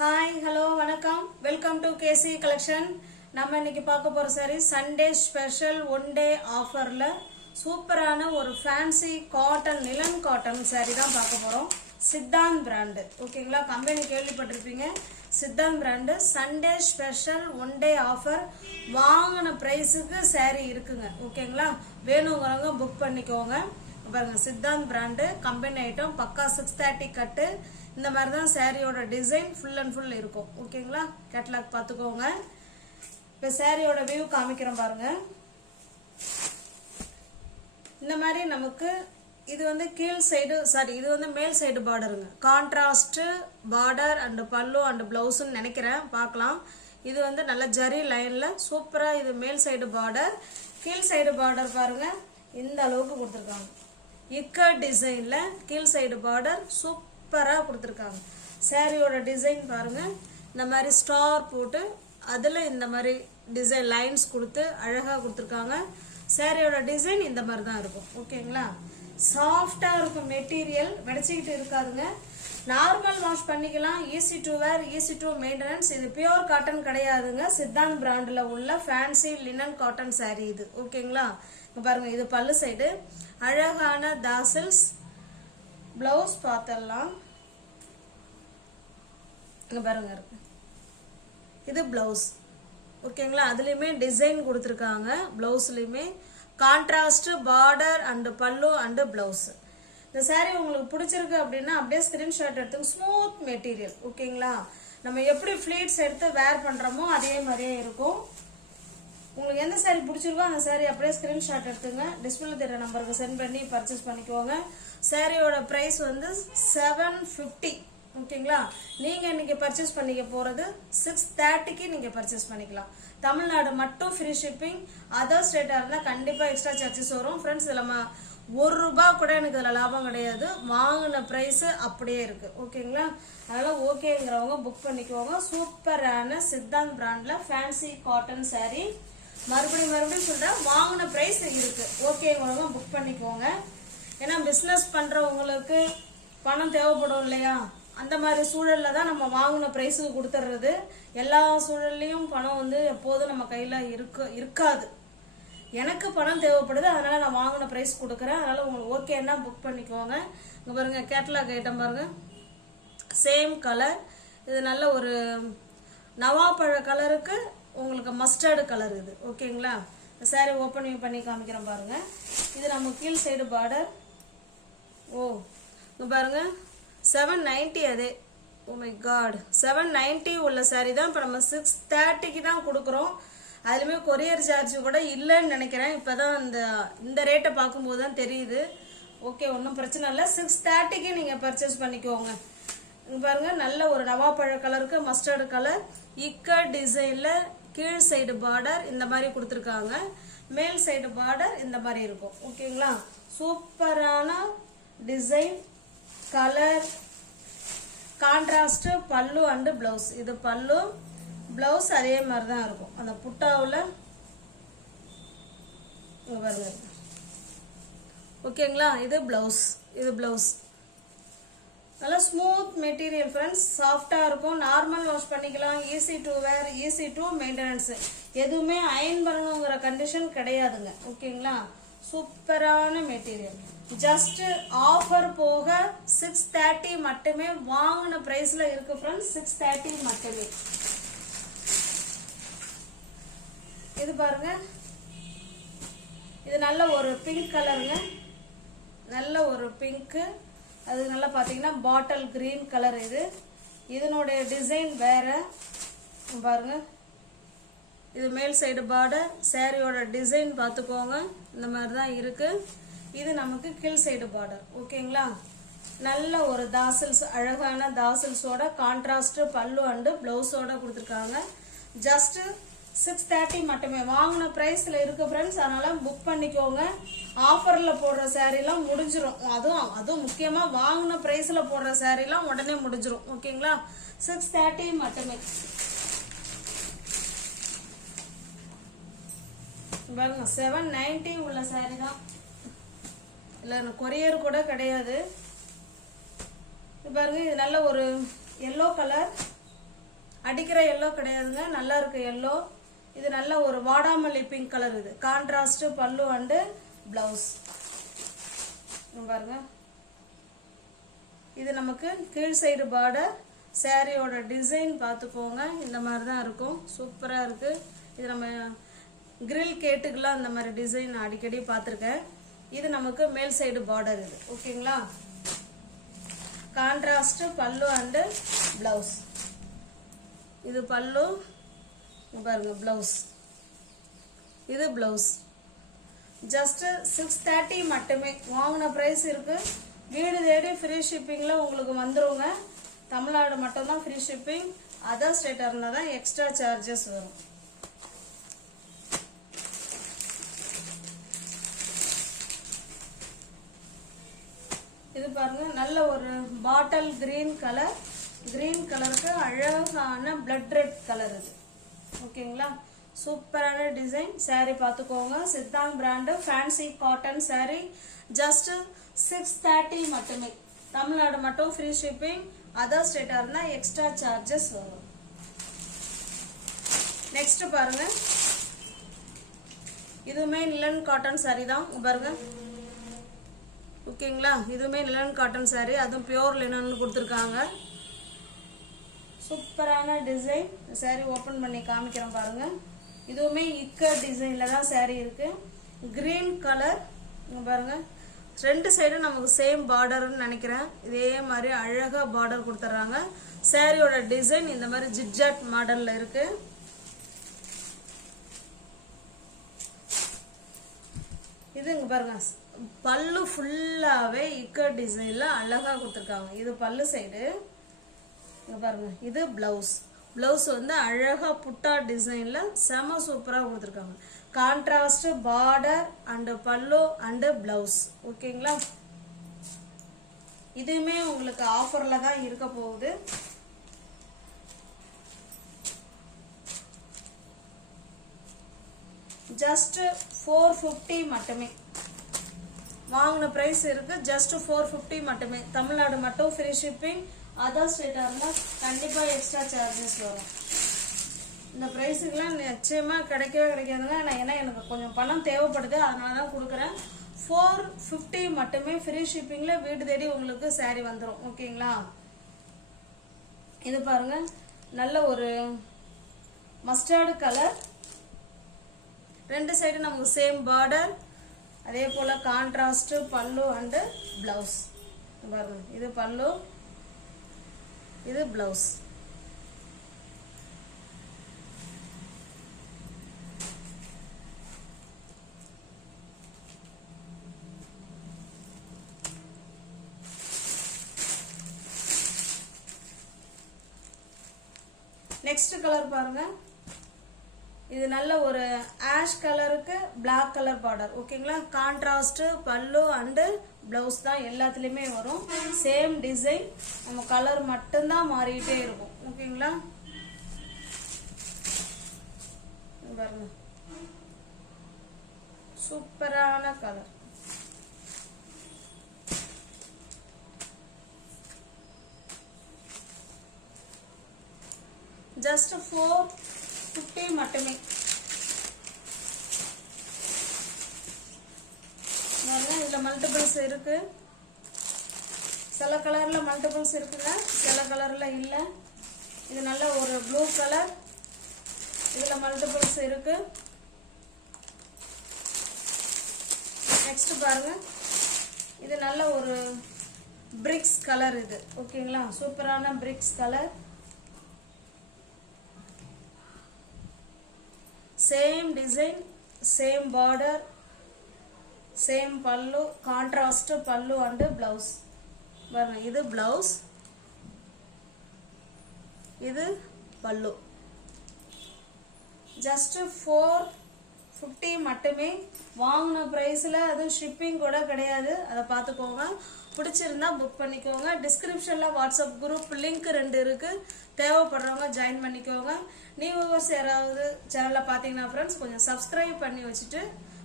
Hi hello வணக்கம் welcome to KC collection. நம்ம இன்னைக்கு பார்க்க போற sorry Sunday special one day ஆஃபர்ல சூப்பரான ஒரு ஃபேன்சி காட்டன் நிலன் காட்டன் சாரி தான் பார்க்க போறோம். சித்தாந்த் பிராண்டு ஓகேங்களா. கம்பெனி கேள்விப்பட்டிருப்பீங்க. Siddhant brand Sunday special one day offer வாங்கின பிரைஸுக்கு சாரி இருக்குங்க ஓகேங்களா. வேணுங்கிறவங்க புக் பண்ணிக்கோங்க. பாருங்க சித்தாந்த் பிராண்டு கம்பெனி ஐட்டம் பக்கா 630 கட்டு. இந்த மாதிரி தான் சாரியோட டிசைன் ஃபுல் அண்ட் ஃபுல் இருக்கும் ஓகேங்களா. கேட்லாக் பார்த்துக்கோங்க. இப்போ சாரியோட வியூ காமிக்கிறோம் பாருங்க. இந்த மாதிரி நமக்கு இது வந்து கீழ் சைடு இது வந்து மேல் சைடு பார்டருங்க. கான்ட்ராஸ்ட் பார்டர் அண்ட் பல்லு அண்ட் பிளவுஸ்ன்னு நினைக்கிறேன். பார்க்கலாம். இது வந்து நல்ல ஜரி லைன்ல சூப்பரா இது மேல் சைடு பார்டர். கீழ் சைடு பார்டர் பாருங்க இந்த அளவுக்கு கொடுத்துருக்காங்க. இக்கட் டிசைன்ல கீழ் சைடு பார்டர் சூப்பரா கொடுத்துருக்காங்க. சாரியோட டிசைன் பாருங்க. இந்த மாதிரி ஸ்டார் போட்டு அதுல இந்த மாதிரி டிசைன் லைன்ஸ் கொடுத்து அழகா கொடுத்துருக்காங்க. சாரியோட டிசைன் இந்த மாதிரி தான் இருக்கும் ஓகேங்களா. சாஃப்டா இருக்கும் மெட்டீரியல், வெடிச்சிக்கிட்டு இருக்காதுங்க. நார்மல் வாஷ் பண்ணிக்கலாம். Easy to wear, easy to maintenance. இது பியூர் காட்டன் கிடையாதுங்க. சித்தாந்த் பிராண்ட்ல உள்ள ஃபேன்சி லினன் காட்டன் சாரி இது ஓகேங்களா. பாருங்க இது பல்லு சைடு அழகான தாசல்ஸ். பிளவுஸ் பார்த்தலாம். இங்க பாருங்க இருக்கு. இது பிளவுஸ் ஓகேங்களா. அதுலயுமே டிசைன் கொடுத்துருக்காங்க. பிளவுஸ்லயுமே கான்ட்ராஸ்ட் பார்டர் அண்ட் பல்லு அண்ட் பிளவுஸ். இந்த சாரி உங்களுக்கு பிடிச்சிருக்கு அப்படின்னா அப்படியே ஸ்கிரீன்ஷாட் எடுத்து ஸ்மூத் மெட்டீரியல் ஓகேங்களா. நம்ம எப்படி ஃபிளீட்ஸ் எடுத்து வேர் பண்றோமோ அதே மாதிரியே இருக்கும். உங்களுக்கு எந்த சாரி பிடிச்சிருக்கோ அந்த சாரி அப்படியே ஸ்கிரீன்ஷாட் எடுத்துங்க. டிஸ்பிளே தெரிய நம்பருக்கு சென்ட் பண்ணி பர்ச்சேஸ் பண்ணிக்கோங்க. சாரியோட பிரைஸ் வந்து 750 ஓகேங்களா. நீங்க இன்னைக்கு பர்ச்சேஸ் பண்ணிக்க போறது 630க்கு நீங்க பர்ச்சேஸ் பண்ணிக்கலாம். தமிழ்நாடு மட்டும் ஃப்ரீ ஷிப்பிங். அதர் ஸ்டேட்டா இருந்தா கண்டிப்பா எக்ஸ்ட்ரா சார்ஜஸ் வரும். ஃப்ரெண்ட்ஸ் இதுல ₹1 கூட எனக்கு இதுல லாபம் கிடையாது. வாங்கின பிரைஸ் அப்படியே இருக்கு ஓகேங்களா. அதனால ஓகேங்கிறவங்க புக் பண்ணிக்கோங்க. சூப்பரான சித்தாந்த் பிராண்ட்ல ஃபேன்சி காட்டன் சாரி. மறுபடியும் சொல்றேன், வாங்கின பிரைஸ் இருக்கு. ஓகேங்கிறவங்க புக் பண்ணிக்கோங்க. ஏன்னா பிசினஸ் பண்றவங்களுக்கு பணம் தேவைப்படும் இல்லையா. அந்த மாதிரி சூழல்ல தான் நம்ம வாங்கின பிரைஸுக்கு கொடுத்துறது. எல்லா சூழல்லையும் பணம் வந்து எப்போதும் நம்ம கையில இருக்காது. எனக்கு பணம் தேவைப்படுது, அதனால நான் வாங்கின பிரைஸ் கொடுக்குறேன். அதனால உங்களுக்கு ஓகேன்னா புக் பண்ணிக்கோங்க. இங்க பாருங்க கேட்லாக் ஐட்டம் பாருங்க. Same colour. இது நல்ல ஒரு நவாப்பழ கலருக்கு உங்களுக்கு மஸ்டர்டு கலர் இது ஓகேங்களா. சாரி ஓப்பனிங் பண்ணி காமிக்கிறேன் பாருங்க. இது நம்ம கீழ் சைடு பார்டர். ஓ இங்க பாருங்க 790. அதே ஓ மை காட் 790 உள்ள சாரி தான் இப்ப நம்ம 630க்கு தான் கொடுக்குறோம். அதுலயுமே கொரியர் சார்ஜ் கூட இல்லைன்னு நினைக்கிறேன். இப்பதான் இந்த ரேட்டை பார்க்கும்போது தான் தெரியுது. ஓகே ஒன்றும் பிரச்சனை இல்லை. 630க்கு நீங்க பர்ச்சேஸ் பண்ணிக்கோங்க. பாருங்க நல்ல ஒரு நவாப்பழ கலருக்கு மஸ்டர்டு கலர். இக்கட் டிசைன்ல கீழ் சைடு பார்டர் இந்த மாதிரி கொடுத்துருக்காங்க. மேல் சைடு பார்டர் இந்த மாதிரி இருக்கும் ஓகேங்களா. சூப்பரான டிசைன் கலர் கான்ட்ராஸ்ட் பல்லு அண்ட் பிளவுஸ். இது பல்லு, பிளவுஸ் அதே மாதிரி தான் இருக்கும். அந்த புட்டாவுல பாருங்க ஓகேங்களா. இது பிளவுஸ், இது பிளவுஸ். நல்லா ஸ்மூத் மெட்டீரியல் ஃப்ரெண்ட்ஸ். சாஃப்டா இருக்கும். நார்மல் வாஷ் பண்ணிக்கலாம். Easy to wear, easy to maintenance. எதுவுமே அயன் பண்ணணுங்கிற கண்டிஷன் கிடையாதுங்க ஓகேங்களா. சூப்பரான மெட்டீரியல். ஜஸ்ட் ஆஃபர் போக 630 மட்டுமே வாங்கின பிரைஸ்ல இருக்கு ஃப்ரெண்ட்ஸ். 630 மட்டுமே. இது பாருங்க. இது நல்ல ஒரு பிங்க் கலருங்க. நல்ல ஒரு பிங்க். அது நல்லா பாத்தீங்கன்னா பாட்டில் கிரீன் கலர். இது இதனுடைய டிசைன் வேற பாருங்க. இது மேல் சைடு பார்டர். சாரியோட டிசைன் பார்த்துக்கோங்க. இந்த மாதிரி தான் இருக்கு. இது நமக்கு கீழ் சைடு பார்டர் ஓகேங்களா. நல்ல ஒரு தாசல்ஸ், அழகான தாசல்ஸோட கான்ட்ராஸ்ட் பல்லு அண்டு பிளவுஸோட கொடுத்துருக்காங்க. ஜஸ்ட் 630 மட்டுமே வாங்கின பிரைஸ்ல இருக்கு ஃப்ரெண்ட்ஸ். அதனால புக் பண்ணிக்கோங்க. ஆஃபர்ல போடுற சாரிலாம் முடிஞ்சிரும். அதுவும் முக்கியமா வாங்கின பிரைஸ்ல போடுற சாரிலாம் உடனே முடிஞ்சிரும் ஓகேங்களா. 630 மட்டுமே. பாருங்க 790 உள்ள சாரி தான். இல்ல கொரியர் கூட கிடையாது. பாருங்க இது நல்ல ஒரு yellow கலர். அடிக்கிற எல்லோ கிடையாதுங்க, நல்லா இருக்கு எல்லோ. இது நல்ல ஒரு வாடாமல்லி பிங்க் கலர். இது கான்ட்ராஸ்ட் பல்லு அண்டு பிளவுஸ் பாருங்க. இது நமக்கு கீழ் சைடு பார்டர். சாரியோட டிசைன் பார்த்துக்கோங்க, இந்த மாதிரி தான் இருக்கும். சூப்பராக இருக்கு. இது நம்ம கிரில் கேட்டுக்கெல்லாம் இந்த மாதிரி டிசைன் அடிக்கடி பார்த்துருக்கேன். இது நமக்கு மேல் சைடு பார்டர். இது ஓகேங்களா. கான்ட்ராஸ்ட் பல்லு அண்டு பிளவுஸ். இது பல்லு பாருங்க, பிளவுஸ். இது பிளவுஸ். ஜஸ்ட் 630 மட்டுமே. வாங்கின பிரைஸ் இருக்கு. வீடு தேடி ஃப்ரீ ஷிப்பிங்ல உங்களுக்கு வந்துருங்க. தமிழ்நாடு மட்டும் தான் ஃப்ரீ ஷிப்பிங். அதர் ஸ்டேட் இருந்தால் தான் எக்ஸ்ட்ரா சார்ஜஸ் வரும். இது பாருங்க, நல்ல ஒரு பாட்டில் கிரீன் கலர். கிரீன் கலருக்கு அழகான பிளட் ரெட் கலர். இது ஓகேங்களா. சூப்பரான டிசைன். சாரி பார்த்துக்கோங்க. சித்தாங் brand fancy cotton sari. Just 630 மட்டுமே. தமிழ்நாடு மட்டும் ஃப்ரீ ஷிப்பிங். அதர் ஸ்டேட்டா இருந்தா எக்ஸ்ட்ரா சார்ஜஸ் வரும். நெக்ஸ்ட் பாருங்க, இதுவுமே நிலன் காட்டன் சாரி தான் பாருங்க. ஓகேங்களா. இதுவுமே நிலன் காட்டன் சாரி, அதுவும் பியோர் லினன் கொடுத்துருக்காங்க. சூப்பரான டிசைன். சாரி ஓபன் பண்ணி காமிக்கிறேன் பாருங்க. இதுவுமே இக்கட் டிசைன்ல தான் சாரி இருக்கு. கிரீன் கலர் பாருங்க. ரெண்டு சைடும் நமக்கு சேம் பார்டர்னு நினைக்கிறேன். இதே மாதிரி அழகா பார்டர் கொடுத்துறாங்க. சாரியோட டிசைன் இந்த மாதிரி ஜிக்ஜாட் மாடல்ல இருக்கு. இது பாருங்க, பல்லு ஃபுல்லாவே இக்கட் டிசைன்ல அழகா கொடுத்துருக்காங்க. இது பல்லு சைடு பாருங்க. இது பிளவுஸ். பிளவுஸ் வந்து அழகா புட்டா டிசைன்ல செம சூப்பரா கொடுத்துருக்காங்க. கான்ட்ராஸ்ட் பார்டர் அண்ட் பல்லு அண்ட் பிளவுஸ். ஓகேங்களா. இதுவுமே உங்களுக்கு ஆஃபர்ல தான் இருக்க போகுது. ஜஸ்ட் 450 மட்டுமே. வாங்கின பிரைஸ் இருக்கு. ஜஸ்ட் 450 மட்டுமே. தமிழ்நாடு மட்டும் ஃப்ரீ ஷிப்பிங். அதர் ஸ்டேட்டா இருந்தா கண்டிப்பா எக்ஸ்ட்ரா சார்ஜஸ் வரும். இந்த பிரைஸுக்கெல்லாம் நிச்சயமா கிடைக்கவே கிடைக்காதுங்க. ஏன்னா எனக்கு கொஞ்சம் பணம் தேவைப்படுது, அதனால தான் கொடுக்குறேன். 450 மட்டுமே. ஃப்ரீ ஷிப்பிங்ல வீடு தேடி உங்களுக்கு சாரி வந்துடும். ஓகேங்களா. இது பாருங்க, நல்ல ஒரு மஸ்டர்டு கலர். ரெண்டு சைடு நமக்கு சேம் பார்டர். அதே போல கான்ட்ராஸ்ட் பல்லு அண்ட் பிளவுஸ் பாருங்க. இது பல்லு, இது பிளவுஸ். நெக்ஸ்ட் கலர் பாருங்க. இது நல்ல ஒரு ஆஷ் கலருக்கு பிளாக் கலர் பார்டர். ஓகேங்களா. கான்ட்ராஸ்ட் பல்லு அண்ட் பிளவுஸ் தான் எல்லாத்துலயுமே வரும். Same design. நம்ம கலர் மட்டும்தான் மாறிட்டே இருக்கும். ஓகேங்களா. பாருங்க, சூப்பரான கலர். ஜஸ்ட் 450 மட்டுமே. இதுல மல்டிபிள்ஸ் இருக்கு. சில கலர்ல மல்டிபிள்ஸ் இருக்குங்க, சில கலர்ல இல்ல. இது நல்ல ஒரு ப்ளூ கலர். இதுல மல்டிபிள்ஸ் இருக்கு. நெக்ஸ்ட் பாருங்க, இது நல்ல ஒரு பிரிக்ஸ் கலர். இது ஓகேங்களா. சூப்பரான BRICS colour. Same design, same border, same பல்லு. கான்ட்ராஸ்ட் பல்லு அண்ட் பிளவுஸ் பாருங்க. இது பிளவுஸ், இது பல்லு. ஜஸ்ட் 450 மட்டுமே. வாங்கின பிரைஸ்ல அது ஷிப்பிங் கூட கிடையாது. அதை பார்த்துக்கோங்க. பிடிச்சிருந்தா புக் பண்ணிக்கோங்க. டிஸ்கிரிப்ஷன்ல வாட்ஸ்அப் குரூப் லிங்க் 2 இருக்கு. தேவைப்படுறவங்க ஜாயின் பண்ணிக்கோங்க. நியூவர்ஸ் யாராவது சேனல்ல பாத்தீங்கன்னா ஃப்ரெண்ட்ஸ் கொஞ்சம் சப்ஸ்கிரைப் பண்ணி வச்சுட்டு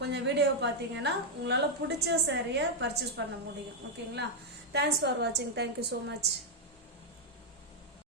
கொஞ்சம் வீடியோ பார்த்தீங்கன்னா உங்களால் பிடிச்ச சாரியை பர்ச்சேஸ் பண்ண முடியும். ஓகேங்களா. தேங்க்ஸ் ஃபார் வாட்சிங். Thank you so much.